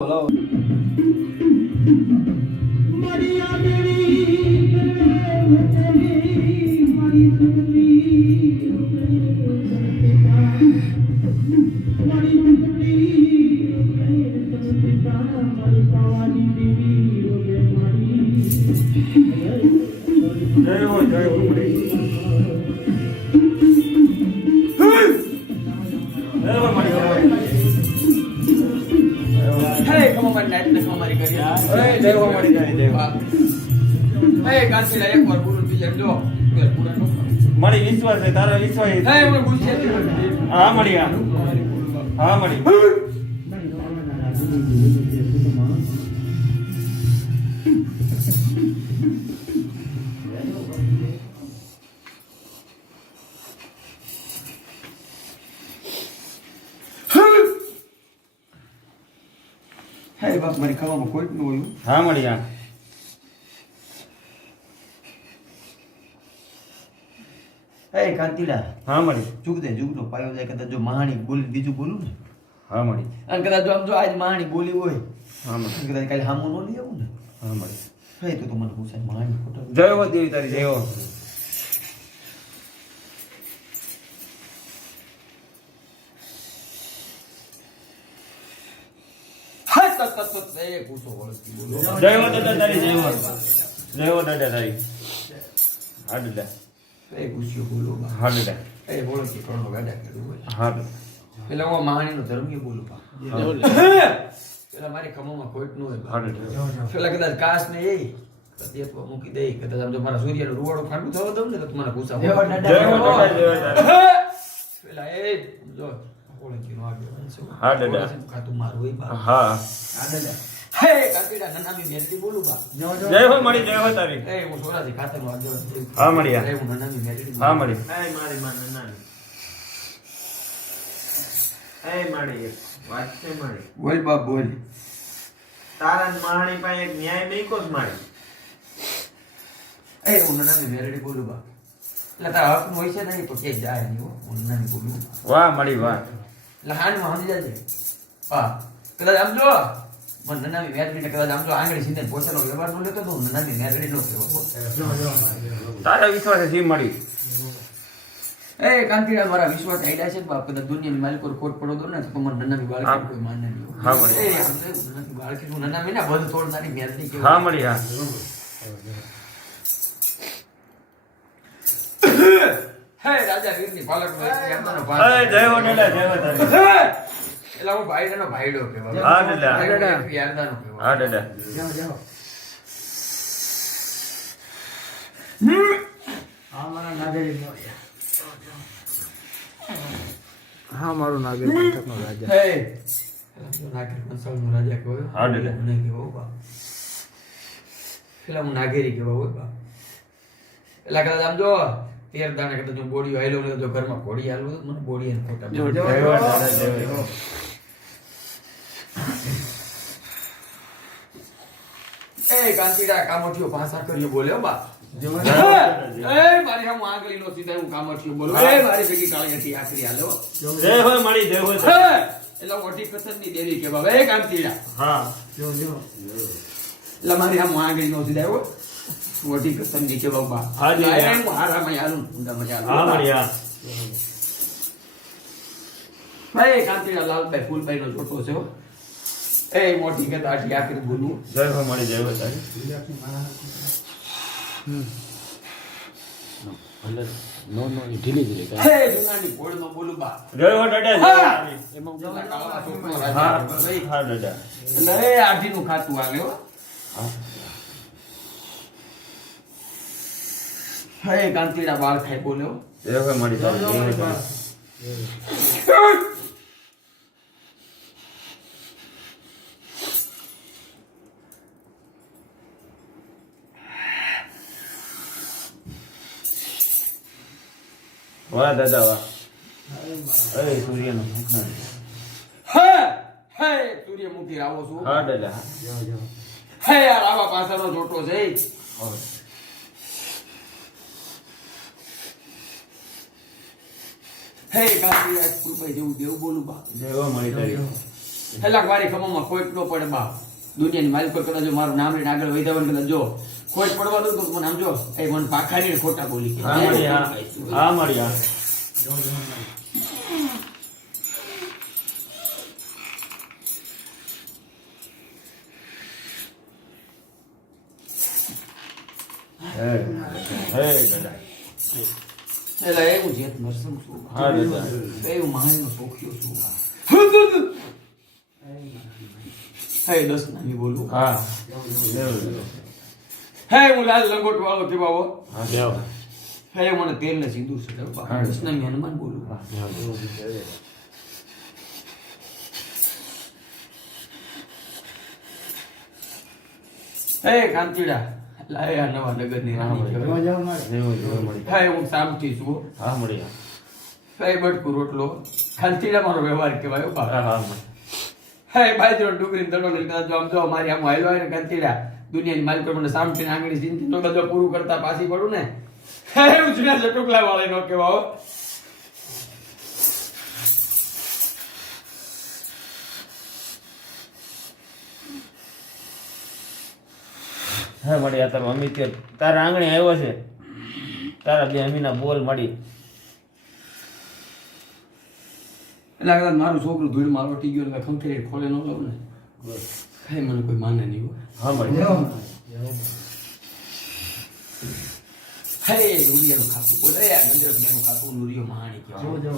બોલો. મળી વિશ્વાસ છે તારો વિશ્વાસ હા મળી હા મળી હે બાપ મારી ખાવામાં કોઈ ન હોય. હા મળી હા હે કાંતિલા હા મળી જુગનો પાયો જાય કદાચ જો મહાણી બોલી બીજું બોલું ને હા મળી અને કદાચ જો આમ જો આજ મહાણી બોલી હોય હા મળી કદાચ કાલે હામું ન લઈ આવું ને હા મળી હે તો મને પૂછાય મહાણી ખોટો જય હો દેવી તારી જય હો એ પૂછો વળતી બોલો જય હો દાદા તારી જય હો દાદા તારી હા દાદા એ પૂછ્યો બોલો હા દાદા એ બોલો કે કોણનો ગાડા કર્યું હોય હા દાદા પેલા હું મહાણીનો ધર્મ કે બોલું પા પેલા મારી ખમોમાં ખોટ ન હોય હા દાદા પેલા કદાચ કાશ ને એ કદાચ મૂકી દે કદાચ આમ જો મારા સૂર્યનો રૂવાડો ખાંડું થવા દઉં ને તો તમારા ગુસ્સા જય હો દાદા જય દાદા પેલા એ જો ઓળખીનો આવ્યો હા દાદા ખાતું મારું હોય બા હા હા દાદા હે કાકીડા નનામી મેરડી બોલું બા જય હો મળી જય હો તારી એ હું સોરાથી ખાતરનો આગળ હા મળી એ હું નનામી મેરડી હા મળી મારી માં નાની એ મારી એક વાત છે મારી બોલ બાપ બોલ તારા મહાણી પાસે એક ન્યાય મેકો જ મારી એ હું નનામી મેરડી બોલું બા એટલે તારા હક હોય છે નહીં તો કે જાય નહીં હો હું નનામી બોલું વાહ મળી વાહ એટલે હાનમાં સમજી જાય હા કદાચ આમ જો મને નનામી મેરડીને કદાચ આમ જો આંગળી સીધે પોતાનો વ્યવહાર નો લેતો તો હું નનામી મેરડી નો કહેવો તારા વિશ્વાસે જી મળી એ કાંતિડા મારા વિશ્વાસ આઈડા છે બાપ કદાચ દુનિયાની માલિકો ખોટ પડો દો ને તો મને નનામી બાળકી કોઈ માને નહીં હા મળી એ આમ તો નનામી બાળકી હું નનામી ના બધું તોડનારી મેરડી કેવું હા મળી હા હે રાજા વીરની પાલક નો એમનો અરે ભાઈ જય હો દાદા જય હો તારી એટલે હું ભાઈડાનો ભાઈડો કહેવાય હા દાદા યારદાનો કહેવાય હા દાદા જાઓ જાઓ હા મારું નાગેર પંથકનો રાજા હે નાગેર કંસાળનો રાજા કહેવાય હા દાદા મને કહેવાય બા પેલા હું નાગેરી કહેવાય હોય બા એટલે કદાચ આમ જો 13 દાણા કદાચ હું બોડી હાલ્યો ને જો ઘરમાં ઘોડી હાલવું તો મને બોડી એને ખોટા જય હો દાદા જય હો એ કાંતિડા કામઠિયો ભાષા કર્યો બોલ્યો બા એ મારી હમ આંગળી નો સીધા હું કામઠિયો બોલું એ મારી ભેગી કાળિયાથી આખરી હાલો જય હો મળી જય હો એટલે ઓટી કસરની દેવી કે બાબા એ કાંતિડા હા એટલે મારી હમ આંગળી નો સીધા આવ્યો ઓટી કસરની કે બાબા હા જી. હું હારામાં હાલું ઊંડામાં હા હાલું મળી હા ભાઈ કાંતિડા લાલભાઈ ફૂલભાઈ નો છોટો છે હો. એ મોટી કે આઠી આખરી બોલું જય હો મળી જય હો તારી હે જુનાની કોળમાં બોલું બા જય હો દાદા જય હો તારી. પેલા કાળા છોકરો હા રાજા ભાઈ હા દાદા એટલે એ આઠીનું ખાતું આવે હો હે કાંતિડા બાળ ખાઈ બોલ્યો જય હો મળી તારી જય હો તારી વાહ દાદા વાહ અરે સૂર્યનો મુખના હે હે સૂર્યમુખી રાવો છું હા દાદા હે આ રાવા પાસાનો જોટો છે હે કાંતિરાજ કૃપાઈ જેવું દેવ બોલું બા જય હો મળી તારી એટલે મારી ખમામાં ખોટ ન પડે બા દુનિયાની માલિક પર કદાચ જો મારું નામ લઈને આગળ વધી જવાનું કદાચ જો ખોટ પડવા દઉં તો મને આમ જો એ મને પાખાડીને ખોટા બોલી કે હા મળી હા મળી હા હે દાદા એટલે એવું જેત નરસમ છું હા દાદા એવું માણીનો શોખ્યો છું હે દસ નામી બોલું હા હે હું લાલ લંગોટ વાળો કે બાવો હા દેવ હે મને તેલ ને સિંદૂર છે હા. દસ નામી હનુમાન બોલું હે કાંતીડા લાયા નવા નગરની રાણી કહેવાય. હે હું સામથી છું હા મળી હે બટકું રોટલો કાંતીડા મારો વ્યવહાર કહેવાય હો બા. હા હા મળી હે બાજરો ડુંગળી દડો લઈને જો આમ જો મારી આમ હાલ્યો હોય ને કાંતીડા દુનિયાની માલિક મને સામથી આંગળી ચિંતી તો બધો પૂરું કરતા પાછી પડું ને હે હું જુના ચટુકલા વાળી નો કહેવા હો. હા મળી આ તારા મમ્મી કે તારા આંગણે આવ્યો છે તારા બે અમીના બોલ મળી એટલે કદાચ મારું છોકરું ધૂળ મારો ટી ગયો એટલે ખંખેરી ખોલે ન લઉં ને હે મને કોઈ માને નહીં હો. હા મળી હે રૂરિયાનું ખાતું બોલે યાર ગંદરકિયાનું ખાતું રૂરિયો મહાણી કહેવાય.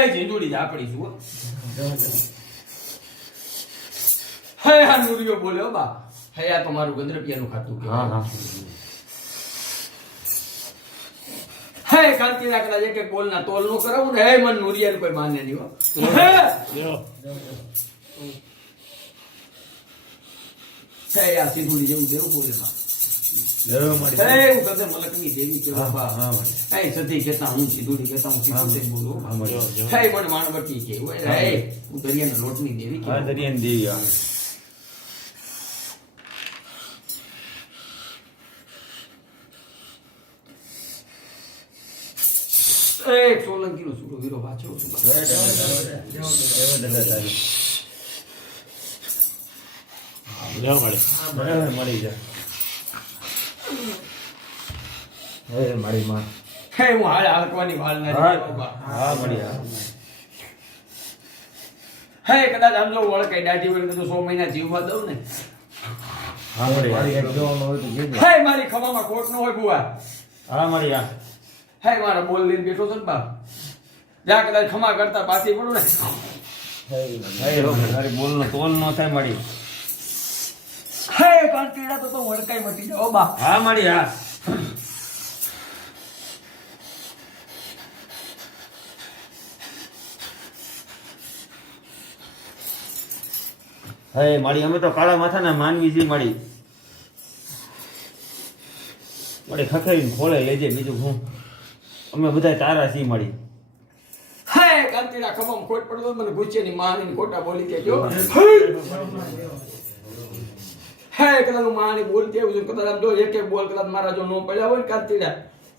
એ જીંદુડી જ આપણી છું હો. હે આ રૂરિયો બોલે હો બા હે આ તો મારું ગંદરકિયાનું ખાતું હા કહેવાય. હા હે કાંતિના કદાચ એક એક બોલના તોલ નો કરાવું ને હે મન નુરિયાનું કોઈ માને નહીં હો. હે આ સિંધુડી જેવું દેવું બોલે બા. દેવ મળી હે હું કદે મલકની દેવી કહેવાય બા. હા મળી હે સતી કહેતા હું સિંધુડી કહેતા હું સિંધુડી જ બોલું. હા મળી હે મને માણવટી કહેવાય. હે હું દરિયાના લોટની દેવી હા કહેવાય. દરિયાની દેવી હા એ સોલંકીનો સુરો વીરો વાંચ્યો છું બા. બરાબર મળી જાય હે મારી માં હે હું હાલ હાલકવાની વાળ ના હા બા. હા મળી હે કદાચ આમ જો વળકાઈ દાઢી વળી તો 100 મહિના જીવવા દઉં ને હા મળી હે મારી ખમામાં ખોટ ન હોય બુઆ હા મળી હા હે મારા બોલ લઈને બેઠો છો ને બા જ્યાં કદાચ ખમા કરતા પાછી પડું ને તારી બોલ નો તોલ નો થાય મળી હે કાંતીડા તો વળકાઈ મટી જાઓ બા. હા મળી હા હે મળી અમે તો કાળા માથાના માનવી છીએ મળી મળી ખખરીને ખોળે લેજે બીજું હું અમે બધા તારા છીએ મળી હે કાંતીડા ખમામાં ખોટ પડતો મને ગુસ્સેની માની ખોટા બોલી કે જો હે કદાચ હું માની બોલતી આવું છું કદાચ આમ જો એક એક બોલ કદાચ મારા જો નો પડ્યા હોય ને કાંતીડા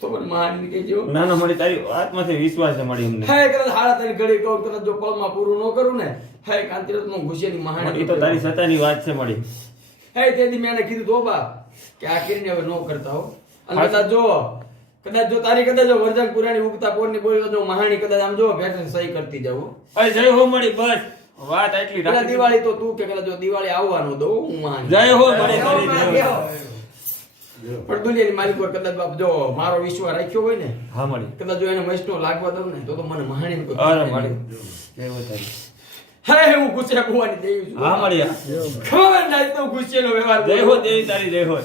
તો મને માની કહેજો. ના ના મળી તારી આત્માથી વિશ્વાસ છે મળી અમને હે કદાચ હાડા તારી ઘડી કહું કદાચ જો પળમાં પૂરું ન કરું ને હે કાંતીડા તો ગુસ્સેની મળી મહાની તો તારી સતાની વાત છે મળી હે તેથી મેં એને કીધું તો બા કે આ કરીને હવે નો કરતા હો. અને કદાચ જો તારી કદાચ જો વર્જન પુરાણી ઉગતા પોરની બોલી જો મહાણી કદાચ આમ જો ભેટ સહી કરતી જાવ. અરે જય હો મળી બસ વાત આટલી પેલા રાખી દિવાળી તો તું કે કદાચ જો દિવાળી આવવાનો દઉં હું મહાણી. જય હો મળી તારી જય હો. પણ દુનિયાની માલિક પર કદાચ બાપ જો મારો વિશ્વાસ રાખ્યો હોય ને હા મળી કદાચ જો એને મસ્તો લાગવા દઉં ને તો મને મહાણી કોઈ અરે પૂછે મળી નહીં. જય હો તારી હે હું ગુસ્સે ભુવાની દેવી છું. હા મળી ખબર ના તો ગુસ્સેનો વ્યવહાર જય હો દેવી તારી જય હો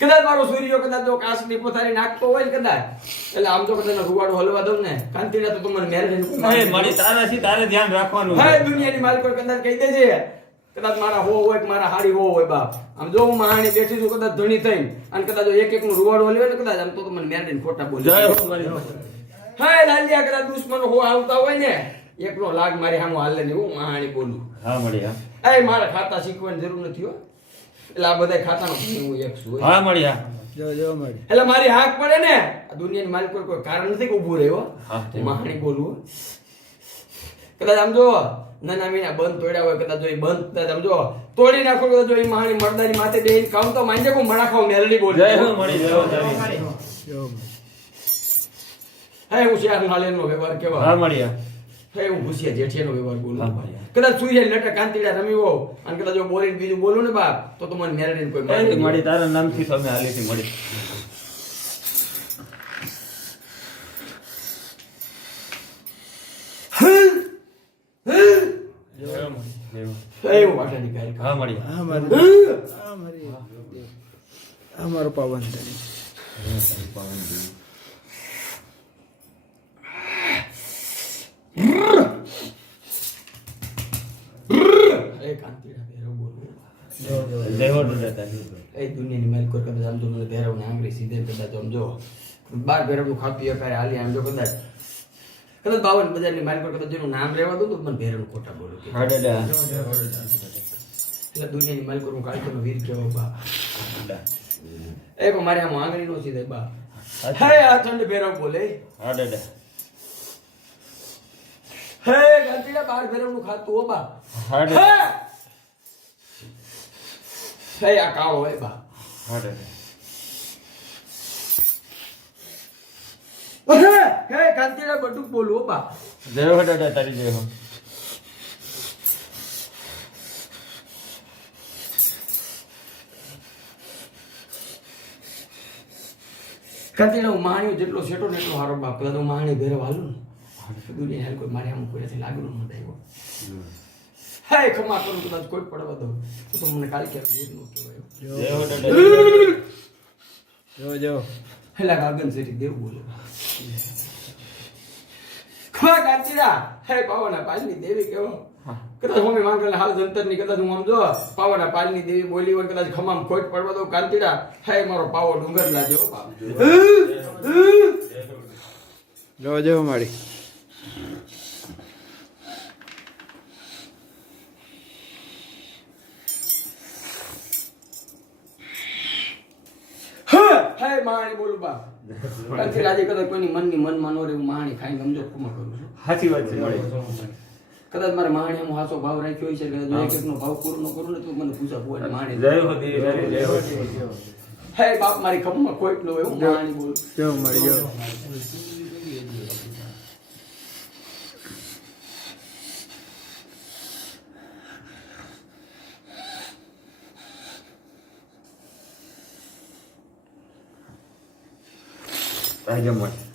કદાચ મારો સૂર્યો કદાચ જો કાચની પથારી નાખતો હોય ને કદાચ એટલે આમ તો કદાચ રૂવાડો હલવા દઉં ને કાંતિના તો તું મને મેરેજ અરે મળી તારા થી તારે ધ્યાન રાખવાનું હે છે. દુનિયાની માલિક પર કદાચ કહી દેજે કદાચ મારા હો હોય કે મારા હાડી હો હોય બાપ આમ જો હું મહાણી બેઠી છું કદાચ ધણી થઈને અને કદાચ જો એક એક નું રૂવાડો હલવે ને કદાચ આમ તો મને મેરેજ ખોટા બોલી જય હો મળી હે લાલિયા કદાચ દુશ્મનો હો આવતા હોય ને એકનો લાગ મારી સામે હાલે ને હું મહાણી બોલું હા મળી હા એ મારા ખાતા શીખવાની જરૂર નથી હો એટલે આ બધા ખાતાનો હું એક છું હા મળી હા એટલે મારી હાક પડે ને આ દુનિયાની માલિક પર કોઈ કારણ નથી કે ઊભું રહ્યો હા, તે મહાણી બોલવું કદાચ આમ જો નાના મીના બંધ તોડ્યા હોય, કદાચ જો એ બંધ કદાચ આમ જો તોડી નાખો, કદાચ જો એ મહાણી મરદાની માથે બેહીને કામ તો માંજે કો મણા ખાવ મેલડી બોલ. જય હો મળી, જય હો તારી. હે હોશિયાર નાળિયેરનો વ્યવહાર કેવા. હા મળીએ. હે હું હોશિયાર જેઠિયાનો વ્યવહાર બોલું. હા, મળીએ. કદાચ સૂર્ય લટક કાંતીડા રમી હો અને કદાચ જો બોલીને બીજું બોલું ને બાપ તો મને મેલડીને કોઈ મારે નહીં. મળી તારા નામથી તો અમે હાલીથી મળી. જય હો મળી, જય હો. હે હું વાટાની ગાય. હા મળીએ. અમારો પાવન ધણી. હે કાંતીડા ભેરવ બોલું. જય હો દાદા તારી. એ દુનિયાની માલિકો કદાચ આમ તો મને ભેરવને આંગળી સીધે કદાચ આમ જો 12 ભેરવનું ખાતું એકારે હાલી આમ જો કદાચ 52 બજારની માલિકો કદાચ જેનું નામ રહેવા દઉં તો મને ભેરવનું ખોટા બોલું કે. હા દાદા. એટલે દુનિયાની માલિકો હું કાળીનો વીર કેવો બા. એ પણ મારે આમ આંગળી નો સીધે બા. હે આ ચંડ ભેરવ બોલે. હા દાદા. હે કાંતીડા 12 ભેરવનું ખાતું હો બા. હા હે દાદા. હે આ કાળો હે બા. હા દાદા. હે કાંતીડા બટુક બોલું હો બા. જય હો દાદા તારી, જય હો. કાંતીડા હું માણ્યો જેટલો સેટો ને એટલો હારો બાપ. કદાચ હું માણી ભેરવ હાલું ને દુનિયા હાલ કોઈ મારે આમ કોઈથી લાગનું ન થાય. હે ખમા કરું કદાચ કોઈ પડવા દો તો મને કાલે ક્યારે વીર નો કહેવાય. જય હો દાદા. જો હેલા ગાગન સેરી દેવ બોલે. ખમા કાંતીડા હે પાવાના પાલની દેવી કેવો. કદાચ હોમી માંગલ હાલ જંતરની કદાચ હું આમ જો પાવાના પાલની દેવી બોલી હોય કદાચ ખમામ ખોટ પડવા દો કાંતીડા હે મારો પાવો ડુંગર લાજો બાપ. જો મારી. હે માણી બોલું બા. કાંતીડા આજે કદાચ કોઈની મનની મનમાં નો રે હું માણી ખાઈને સમજો ખમા કરું છું. સાચી વાત છે મળી. કદાચ મારે માણી એમ હાસો ભાવ રાખ્યો હોય છે કદાચ એક એકનો ભાવ પૂરો ન કરું ને તો મને પૂછા પૂછા માણી. જય હો દેવી તારી, જય હો. હે બાપ મારી ખમમાં ખોટ નો હોય હું માણી બોલું. જો મારી જો. તારી જય મળી.